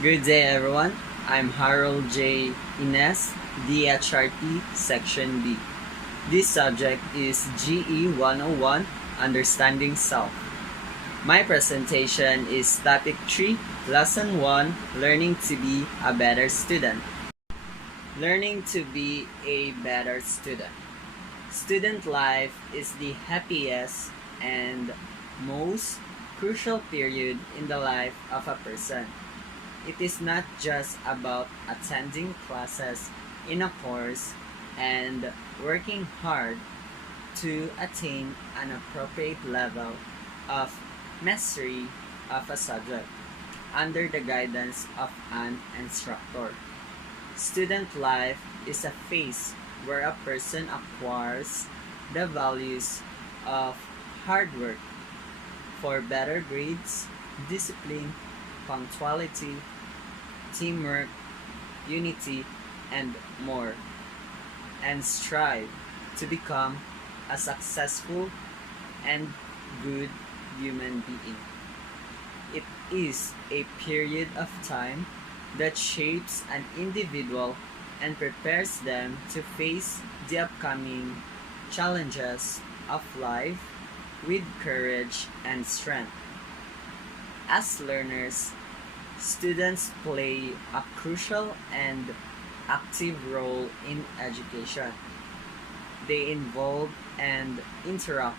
Good day, everyone. I'm Harold J. Ines, DHRT Section B. This subject is GE 101 Understanding Self. My presentation is Topic 3, Lesson 1 Learning to be a Better Student. Learning to be a better student. Student life is the happiest and most crucial period in the life of a person. It is not just about attending classes in a course and working hard to attain an appropriate level of mastery of a subject under the guidance of an instructor. Student life is a phase where a person acquires the values of hard work for better grades, discipline, punctuality, teamwork, unity, and more, and strive to become a successful and good human being. It is a period of time that shapes an individual and prepares them to face the upcoming challenges of life with courage and strength. As learners, students play a crucial and active role in education. They involve and interact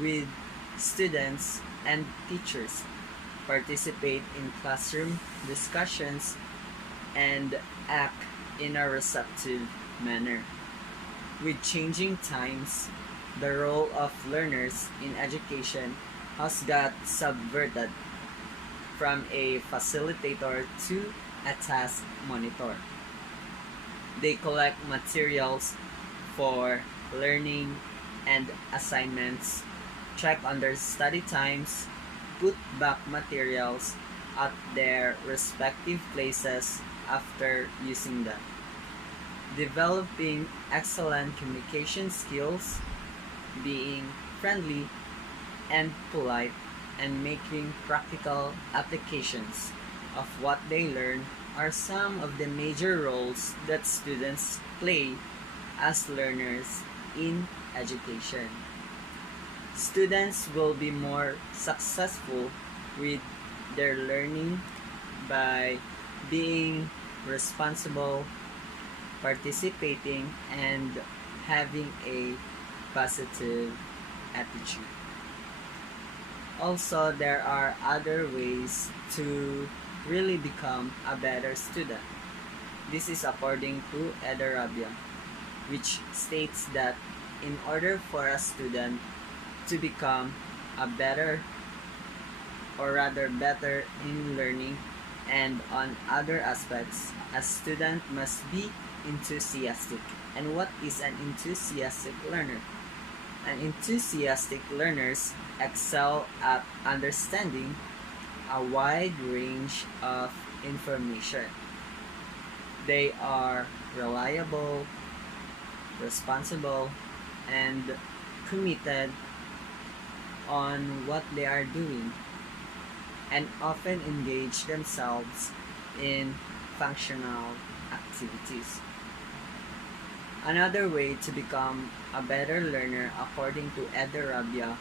with students and teachers, participate in classroom discussions, and act in a receptive manner. With changing times, the role of learners in education has got subverted from a facilitator to a task monitor. They collect materials for learning and assignments, check on their study times, put back materials at their respective places after using them. Developing excellent communication skills, being friendly and polite, and making practical applications of what they learn are some of the major roles that students play as learners in education. Students will be more successful with their learning by being responsible, participating, and having a positive attitude. Also, there are other ways to really become a better student. This is according to Eder Rabia, which states that in order for a student to become a better, or rather better in learning and on other aspects, a student must be enthusiastic. And what is an enthusiastic learner? An enthusiastic learners excel at understanding a wide range of information. They are reliable, responsible, and committed on what they are doing, and often engage themselves in functional activities. Another way to become a better learner, according to Eder Rabia,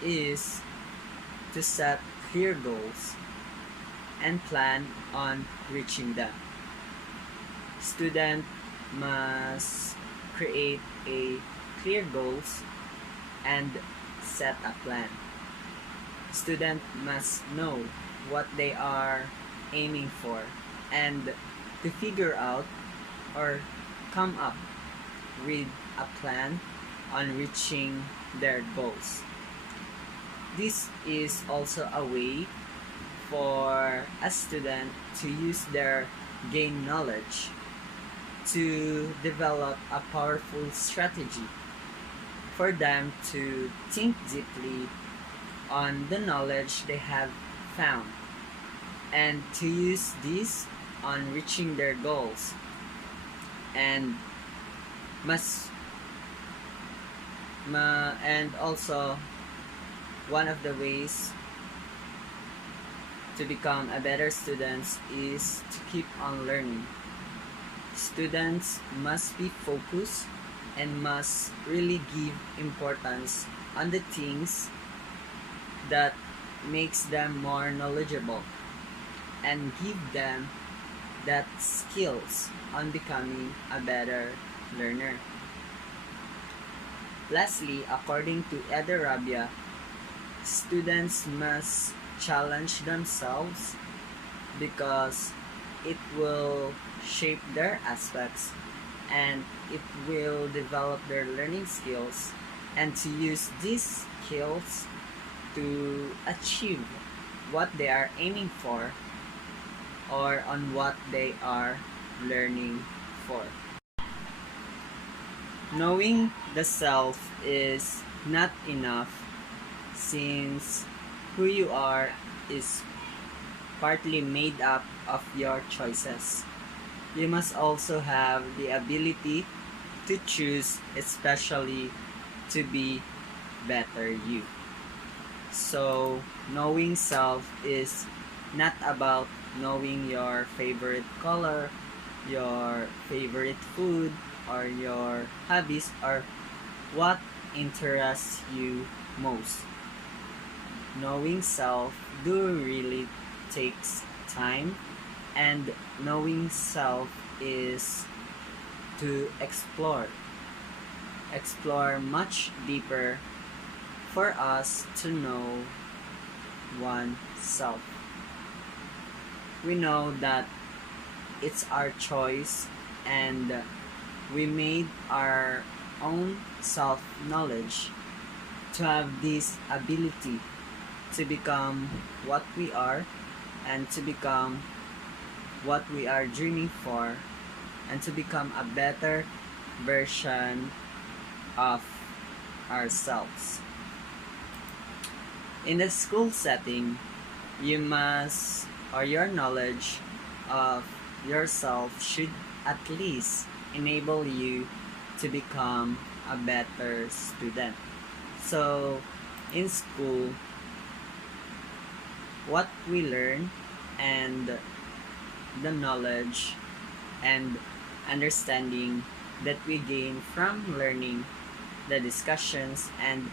is to set clear goals and plan on reaching them. Student must create a clear goals and set a plan. Student must know what they are aiming for and to figure out or come up with a plan on reaching their goals. This is also a way for a student to use their gain knowledge to develop a powerful strategy for them to think deeply on the knowledge they have found and to use this on reaching their goals, and must and also one of the ways to become a better student is to keep on learning. Students must be focused and must really give importance on the things that makes them more knowledgeable and give them that skills on becoming a better learner. Lastly, according to Eder Rabia, students must challenge themselves because it will shape their aspects and it will develop their learning skills and to use these skills to achieve what they are aiming for or on what they are learning for. Knowing the self is not enough since who you are is partly made up of your choices. You must also have the ability to choose, especially to be better you. So, knowing self is not about knowing your favorite color, your favorite food, or your hobbies, or what interests you most. Knowing self do really takes time, and knowing self is to explore much deeper for us to know oneself. We know that it's our choice and we made our own self knowledge to have this ability to become what we are and to become what we are dreaming for and to become a better version of ourselves. In the school setting, you must, or your knowledge of yourself should at least enable you to become a better student. So, in school, what we learn and the knowledge and understanding that we gain from learning the discussions and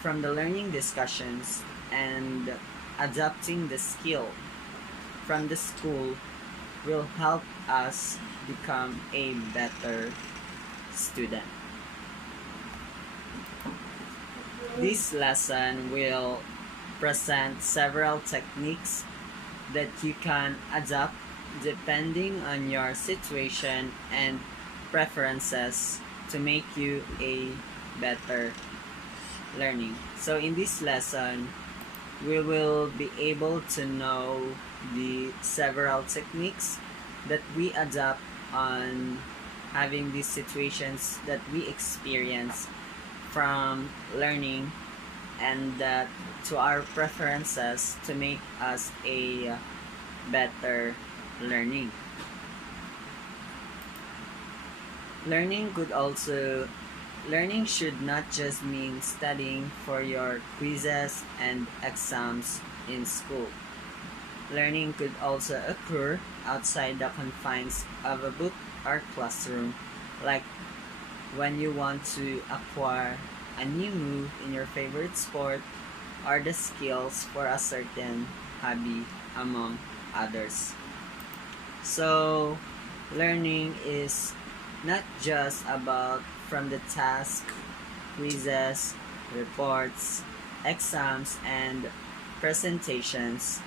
from the learning discussions and adapting the skill from the school will help us become a better student. This lesson will present several techniques that you can adapt depending on your situation and preferences to make you a better learning. So in this lesson, we will be able to know the several techniques that we adapt on having these situations that we experience from learning and that to our preferences to make us a better learning. Learning should not just mean studying for your quizzes and exams in school. Learning could also occur outside the confines of a book or classroom, like when you want to acquire a new move in your favorite sport or the skills for a certain hobby, among others. So, learning is not just about from the task, quizzes, reports, exams, and presentations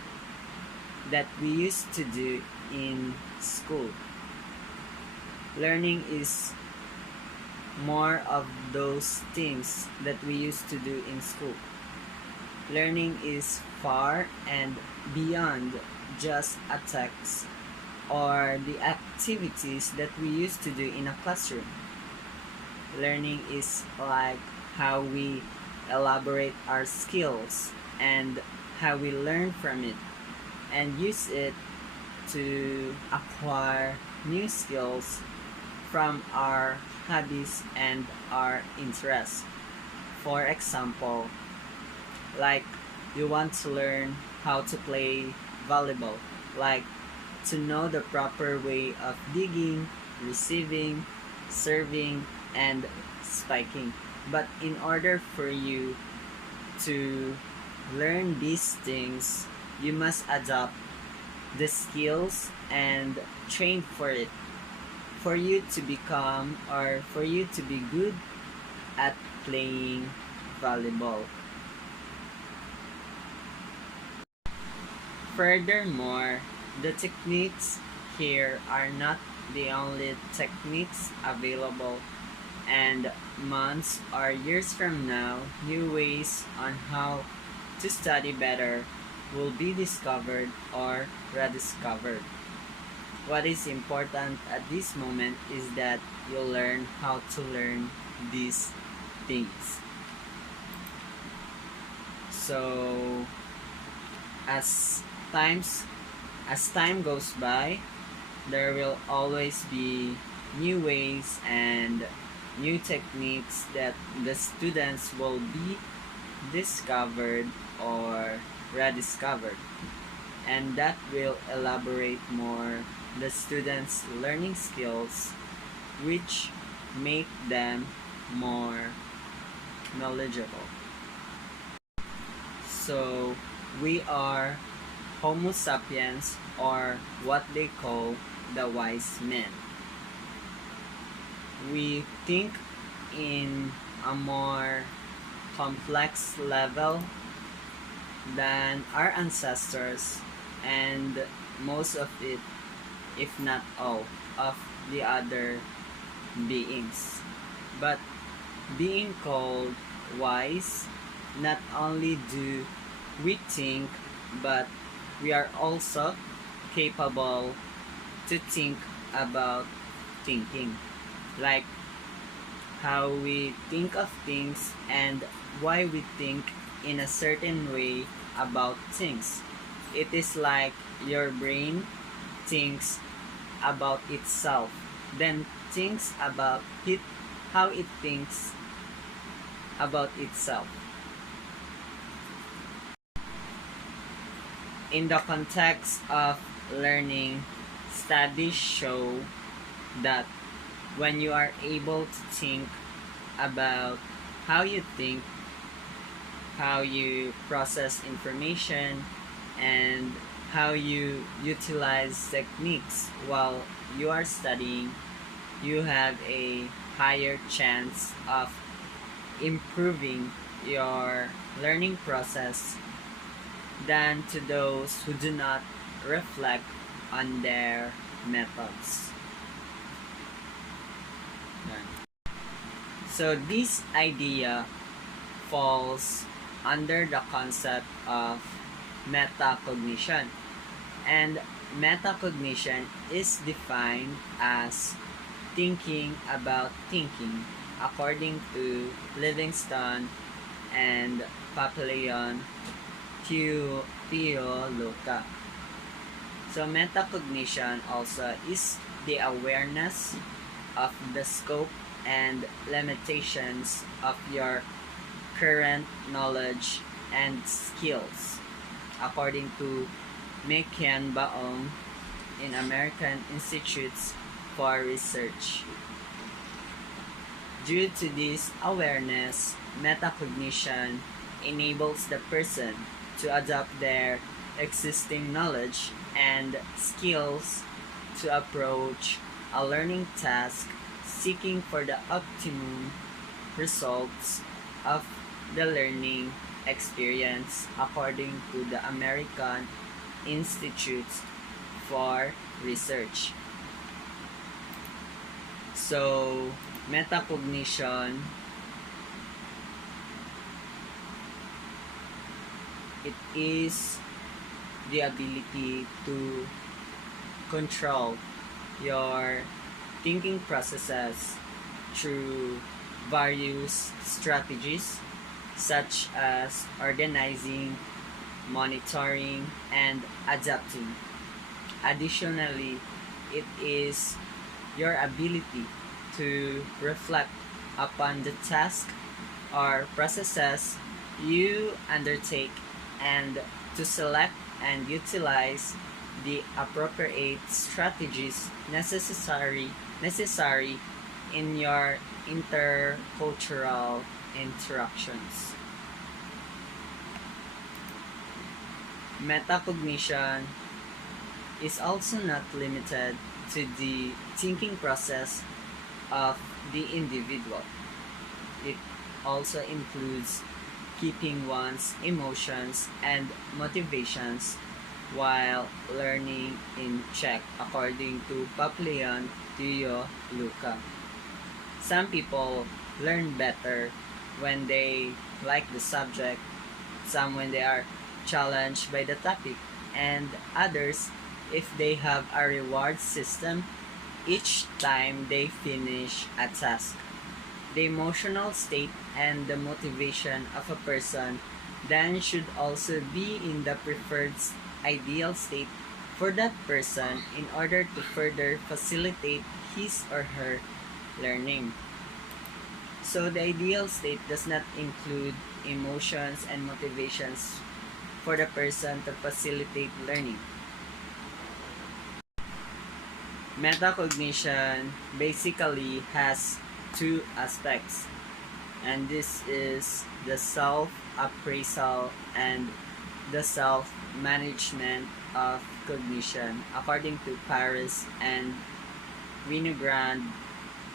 that we used to do in school. Learning is more of those things that we used to do in school. Learning is far and beyond just a text or the activities that we used to do in a classroom. Learning is like how we elaborate our skills and how we learn from it and use it to acquire new skills from our hobbies and our interests. For example, like you want to learn how to play volleyball, like to know the proper way of digging, receiving, serving, and spiking. But in order for you to learn these things, you must adopt the skills and train for it, for you to become or for you to be good at playing volleyball. Furthermore, the techniques here are not the only techniques available, and months or years from now, new ways on how to study better will be discovered or rediscovered. What is important at this moment is that you learn how to learn these things. So as times as time goes by, there will always be new ways and new techniques that the students will be discovered or rediscovered, and that will elaborate more the students' learning skills, which make them more knowledgeable. So we are Homo sapiens, or what they call the wise men. We think in a more complex level than our ancestors, and most of it, if not all, of the other beings. But being called wise, not only do we think, but we are also capable to think about thinking, like how we think of things and why we think in a certain way about things. It is like your brain thinks about itself, then thinks about it, how it thinks about itself. In the context of learning, studies show that when you are able to think about how you think, how you process information, and how you utilize techniques while you are studying, you have a higher chance of improving your learning process than to those who do not reflect on their methods. So this idea falls under the concept of metacognition. And metacognition is defined as thinking about thinking, according to Livingston and Papillon Theoluca. So metacognition also is the awareness of the scope and limitations of your current knowledge and skills, according to Mekian Baong in American Institutes for Research. Due to this awareness, metacognition enables the person to adopt their existing knowledge and skills to approach a learning task, seeking for the optimum results of the learning experience, according to the American Institutes for Research. So, metacognition, it is the ability to control your thinking processes through various strategies such as organizing, monitoring, and adapting. Additionally, it is your ability to reflect upon the task or processes you undertake and to select and utilize the appropriate strategies necessary in your intercultural interactions. Metacognition is also not limited to the thinking process of the individual. It also includes keeping one's emotions and motivations while learning in check, according to Papleon Tio Luca. Some people learn better when they like the subject, some when they are challenged by the topic, and others if they have a reward system each time they finish a task. The emotional state and the motivation of a person then should also be in the preferred ideal state for that person in order to further facilitate his or her learning. So the ideal state does not include emotions and motivations for the person to facilitate learning. Metacognition basically has two aspects, and this is the self-appraisal and the self-management of cognition, according to Paris and Winogrand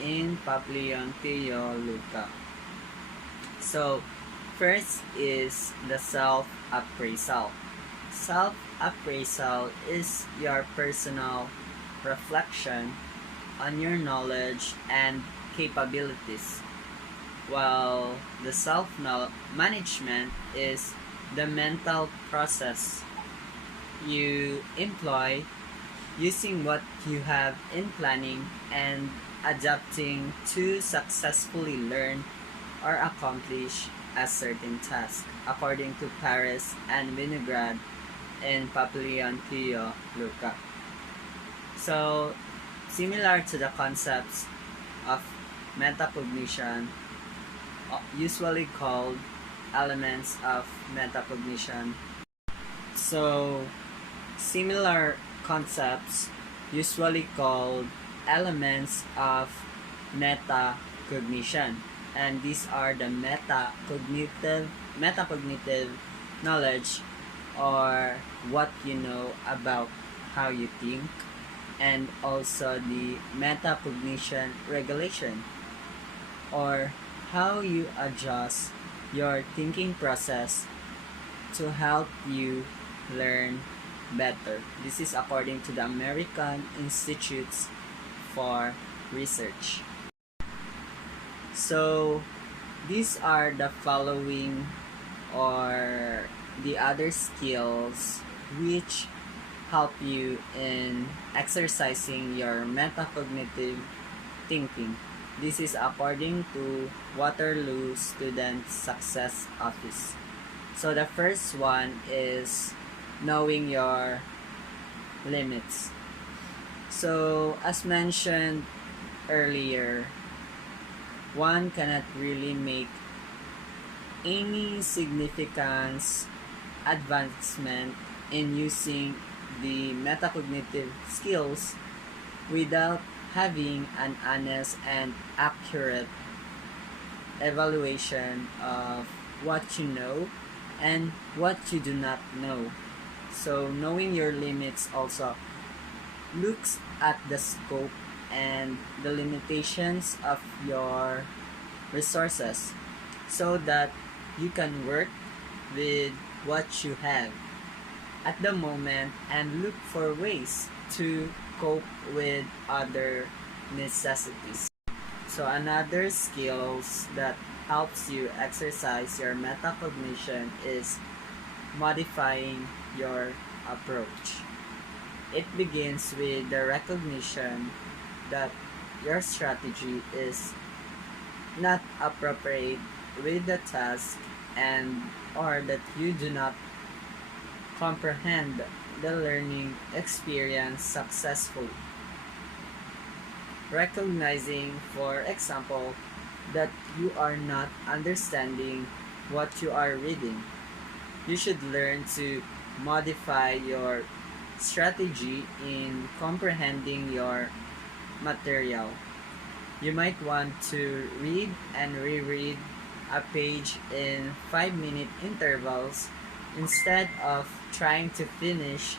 in Papleon Tio Luca. So, first is the self-appraisal. Self-appraisal is your personal reflection on your knowledge and capabilities, while the self-management is the mental process you employ using what you have in planning and adapting to successfully learn or accomplish a certain task, according to Paris and Winograd in Papleon Tio Luca. So, similar to the concepts of metacognition, usually called elements of metacognition. So, similar concepts usually called elements of metacognition, and these are the metacognitive knowledge, or what you know about how you think, and also the metacognition regulation, or how you adjust your thinking process to help you learn better. This is according to the American Institutes for Research. So, these are the following, or the other skills which help you in exercising your metacognitive thinking. This is according to Waterloo Student Success Office. So the first one is knowing your limits. So as mentioned earlier, one cannot really make any significant advancement in using the metacognitive skills without having an honest and accurate evaluation of what you know and what you do not know. So knowing your limits also looks at the scope and the limitations of your resources so that you can work with what you have at the moment and look for ways to cope with other necessities. So another skills that helps you exercise your metacognition is modifying your approach. It begins with the recognition that your strategy is not appropriate with the task, and or that you do not comprehend the learning experience successfully. Recognizing, for example, that you are not understanding what you are reading. You should learn to modify your strategy in comprehending your material. You might want to read and reread a page in 5-minute intervals instead of trying to finish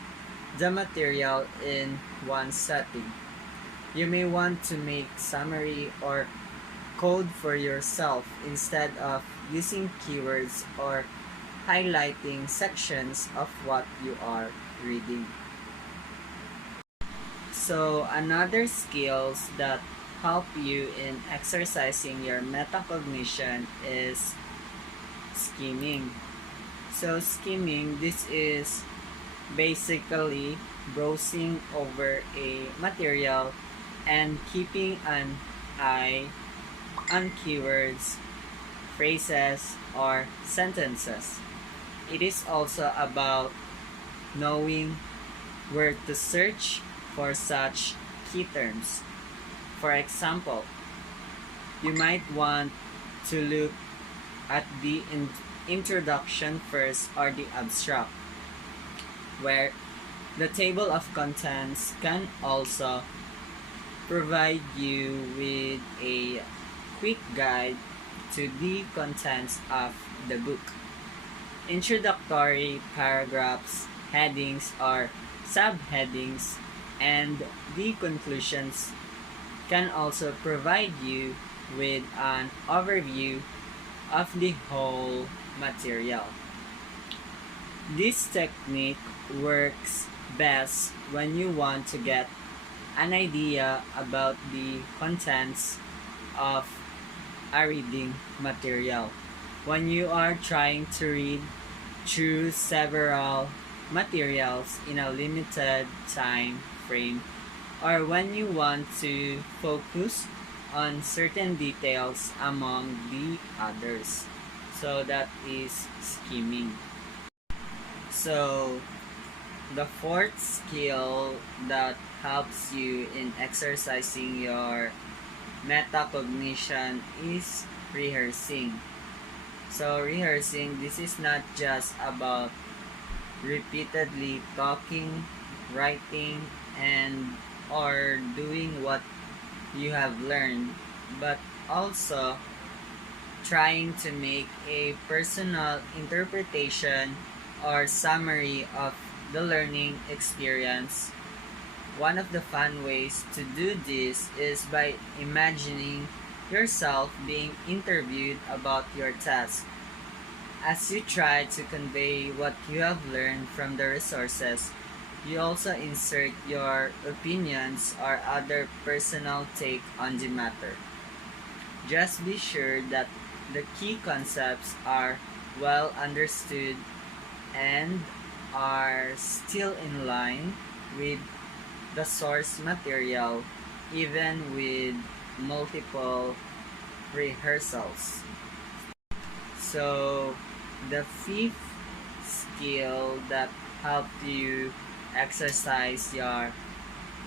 the material in one setting. You may want to make summary or code for yourself instead of using keywords or highlighting sections of what you are reading. So another skills that help you in exercising your metacognition is skimming. So skimming, this is basically browsing over a material and keeping an eye on keywords, phrases, or sentences. It is also about knowing where to search for such key terms. For example, you might want to look at the introduction first or the abstract, where the table of contents can also provide you with a quick guide to the contents of the book. Introductory paragraphs, headings or subheadings, and the conclusions can also provide you with an overview of the whole material. This technique works best when you want to get an idea about the contents of a reading material. When you are trying to read through several materials in a limited time frame, or when you want to focus on certain details among the others. So that is skimming. So the fourth skill that helps you in exercising your metacognition is rehearsing. So rehearsing, this is not just about repeatedly talking, writing, and or doing what you have learned, but also trying to make a personal interpretation or summary of the learning experience. One of the fun ways to do this is by imagining yourself being interviewed about your task. As you try to convey what you have learned from the resources, you also insert your opinions or other personal take on the matter. Just be sure that the key concepts are well understood and are still in line with the source material, even with multiple rehearsals. So the fifth skill that helped you exercise your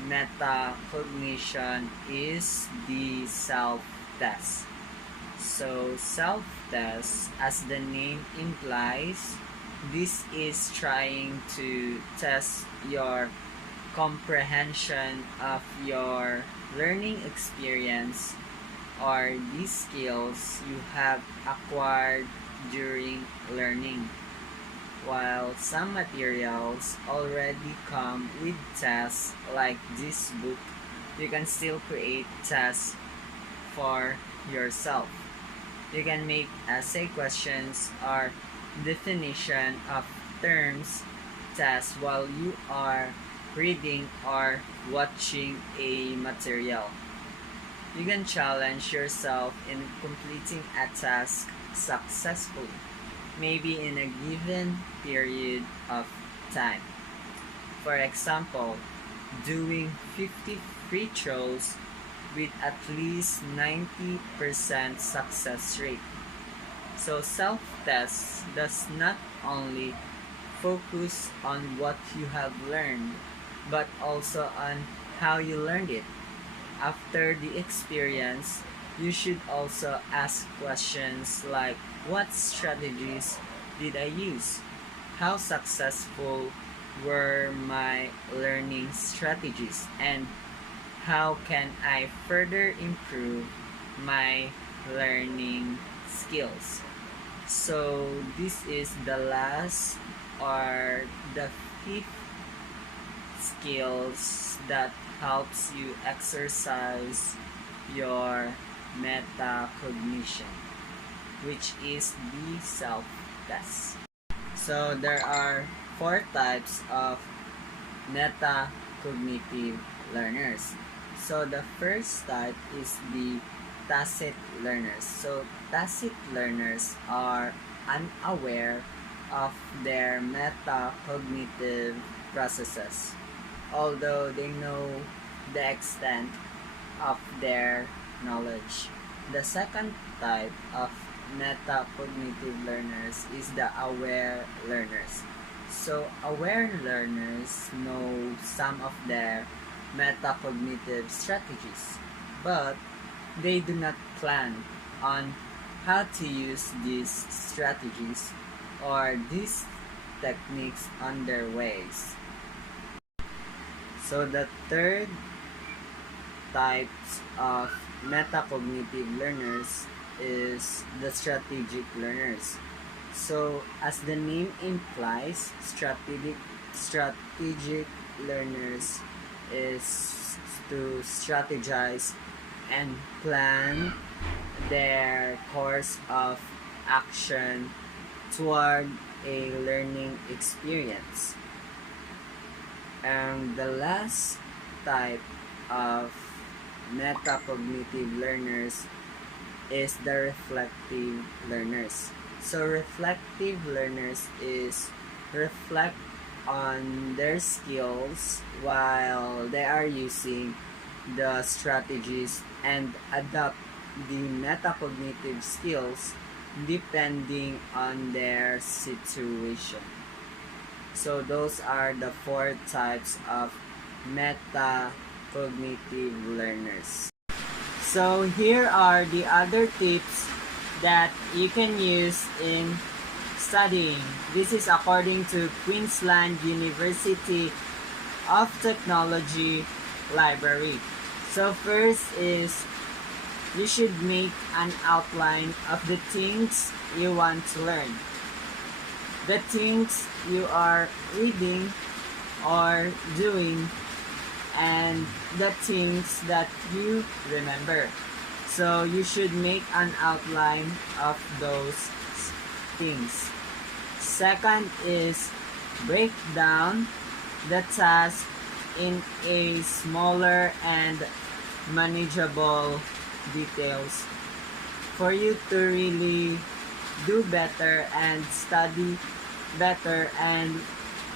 metacognition is the self-test. So self-test, as the name implies, this is trying to test your comprehension of your learning experience or these skills you have acquired during learning. While some materials already come with tests like this book, you can still create tests for yourself. You can make essay questions or definition of terms tests while you are reading or watching a material. You can challenge yourself in completing a task successfully, maybe in a given period of time. For example, doing 50 free throws with at least 90% success rate. So self-test does not only focus on what you have learned, but also on how you learned it. After the experience, you should also ask questions like, what strategies did I use? how successful were my learning strategies, and how can I further improve my learning skills. So this is the last or the fifth skills that helps you exercise your metacognition, which is the self-test. So there are four types of metacognitive learners. So the first type is the tacit learners. So tacit learners are unaware of their metacognitive processes, although they know the extent of their knowledge. The second type of metacognitive learners is the aware learners. So aware learners know some of their metacognitive strategies, but they do not plan on how to use these strategies or these techniques on their ways. So the third types of metacognitive learners is the strategic learners. So as the name implies, strategic learners is to strategize and plan their course of action toward a learning experience. And the last type of metacognitive learners is the reflective learners. So reflective learners is reflect on their skills while they are using the strategies and adapt the metacognitive skills depending on their situation. So those are the four types of metacognitive learners. So here are the other tips that you can use in studying. This is according to Queensland University of Technology Library. So first is you should make an outline of the things you want to learn, the things you are reading or doing, and the things that you remember. So you should make an outline of those things. Second is break down the task in a smaller and manageable details for you to really do better and study better, and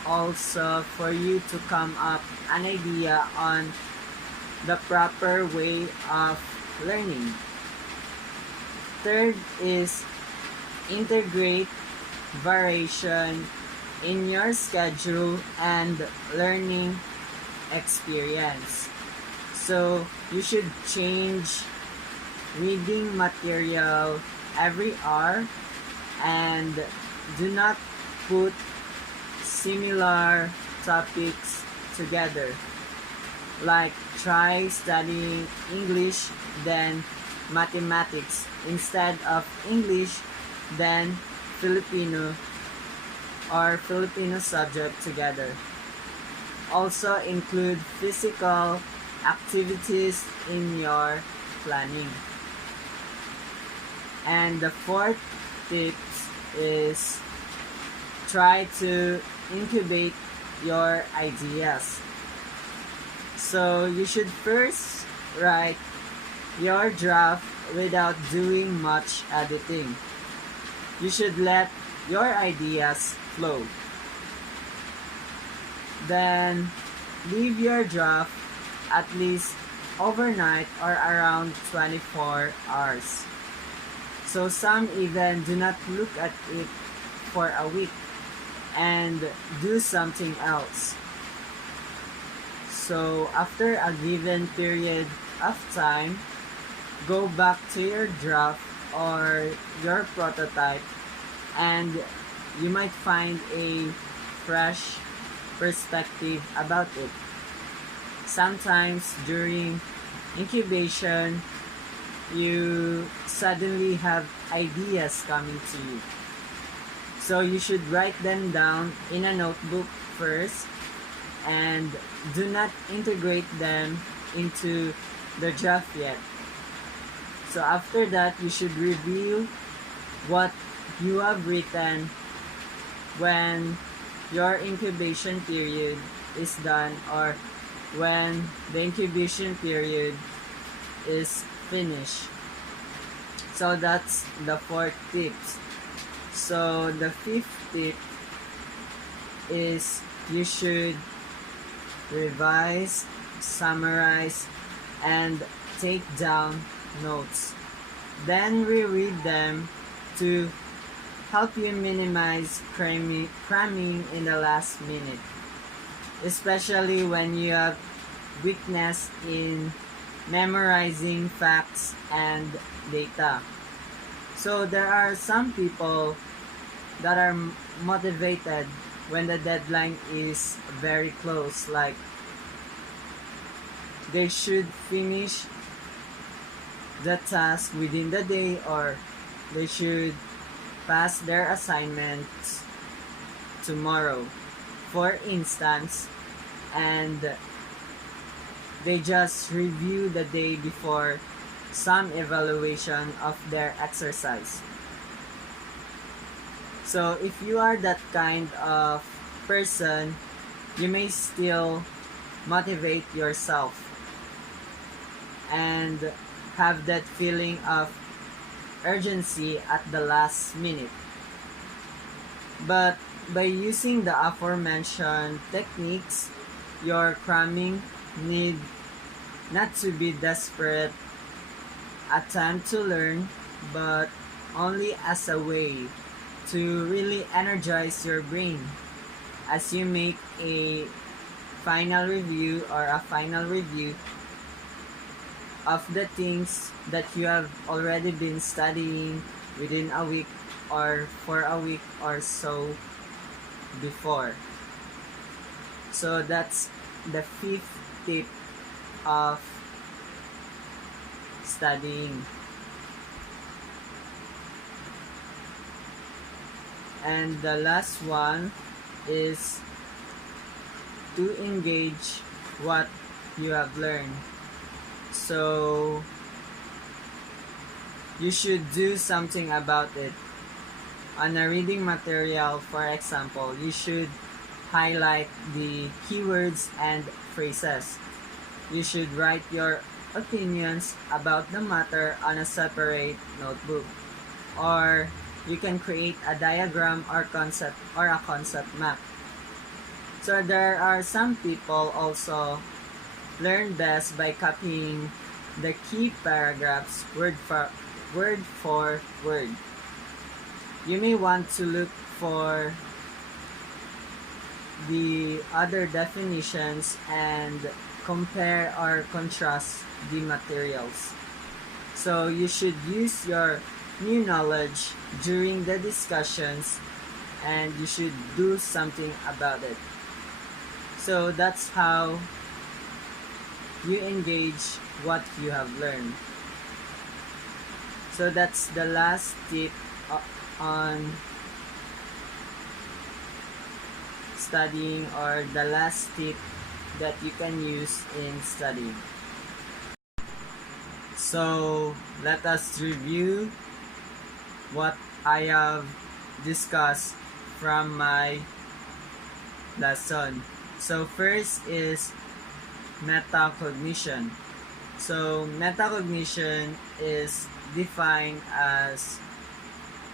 also for you to come up an idea on the proper way of learning. Third is integrate variation in your schedule and learning experience. So you should change reading material every hour and do not put similar topics together. Like try studying English then mathematics instead of English then Filipino or Filipino subject together. Also include physical activities in your planning. And the fourth tip is try to incubate your ideas. So you should first write your draft without doing much editing. You should let your ideas flow. Then leave your draft at least overnight or around 24 hours. So some even do not look at it for a week and do something else. So after a given period of time, go back to your draft or your prototype and you might find a fresh perspective about it. Sometimes during incubation, you suddenly have ideas coming to you. So you should write them down in a notebook first and do not integrate them into the draft yet. So after that, you should review what you have written when your incubation period is done, or when the incubation period is finished. So that's the fourth tips. So the fifth tip is you should revise, summarize, and take down notes. Then reread them to help you minimize cramming in the last minute, especially when you have weakness in memorizing facts and data. So there are some people that are motivated when the deadline is very close, like they should finish the task within the day, or they should pass their assignments tomorrow, for instance, and they just review the day before some evaluation of their exercise. So if you are that kind of person, you may still motivate yourself and have that feeling of urgency at the last minute. But by using the aforementioned techniques, your cramming need not to be desperate attempt to learn, but only as a way to really energize your brain as you make a final review of the things that you have already been studying within a week or for a week or so before. So that's the fifth tip of studying. And the last one is to engage what you have learned. So you should do something about it. On a reading material, for example, you should highlight the keywords and phrases. You should write your opinions about the matter on a separate notebook. Or you can create a diagram or a concept map. So there are some people also learn best by copying the key paragraphs word for word. You may want to look for the other definitions and compare or contrast the materials. So you should use your new knowledge during the discussions, and you should do something about it. So that's how you engage what you have learned. So that's the last tip on studying, or the last tip that you can use in studying. So let us review what I have discussed from my lesson. So first is metacognition. So metacognition is defined as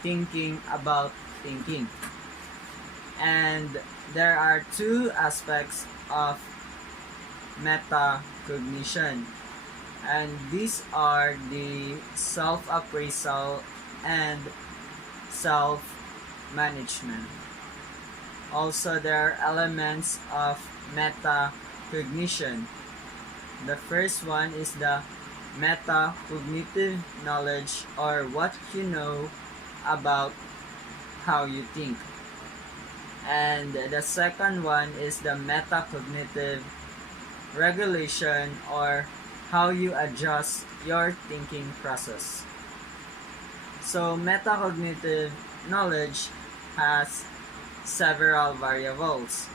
thinking about thinking. And there are two aspects of metacognition. And these are the self-appraisal and self-management. Also, there are elements of metacognition. The first one is the metacognitive knowledge, or what you know about how you think. And the second one is the metacognitive regulation, or how you adjust your thinking process. So metacognitive knowledge has several variables.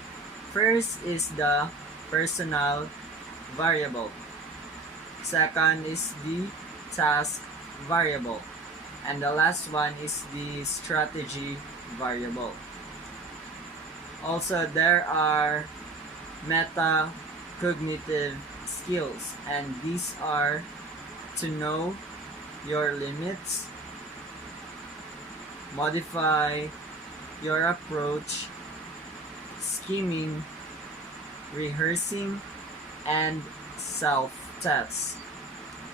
First is the personal variable. Second is the task variable. And the last one is the strategy variable. Also, there are metacognitive skills, and these are to know your limits, modify your approach, scheming, rehearsing, and self-test.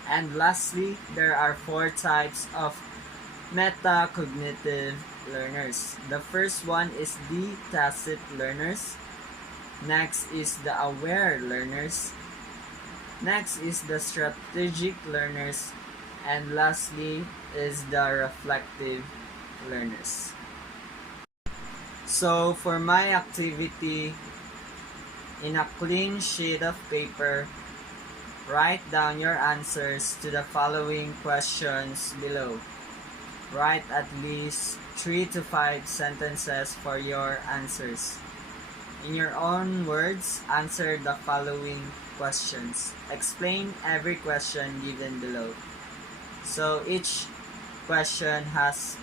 And lastly, there are 4 types of metacognitive learners. The first one is the tacit learners. Next is the aware learners. Next is the strategic learners. And lastly is the reflective learners. So for my activity, in a clean sheet of paper, write down your answers to the following questions below. Write at least 3 to 5 sentences for your answers. In your own words, answer the following questions. Explain every question given below. So each question has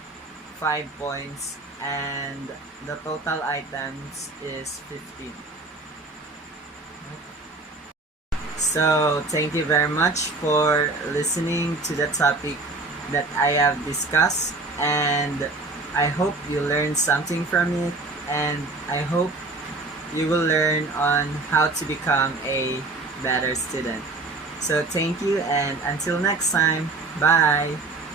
5 points and the total items is 15. So thank you very much for listening to the topic that I have discussed, and I hope you learned something from it, and I hope you will learn on how to become a better student. So thank you, and until next time, bye!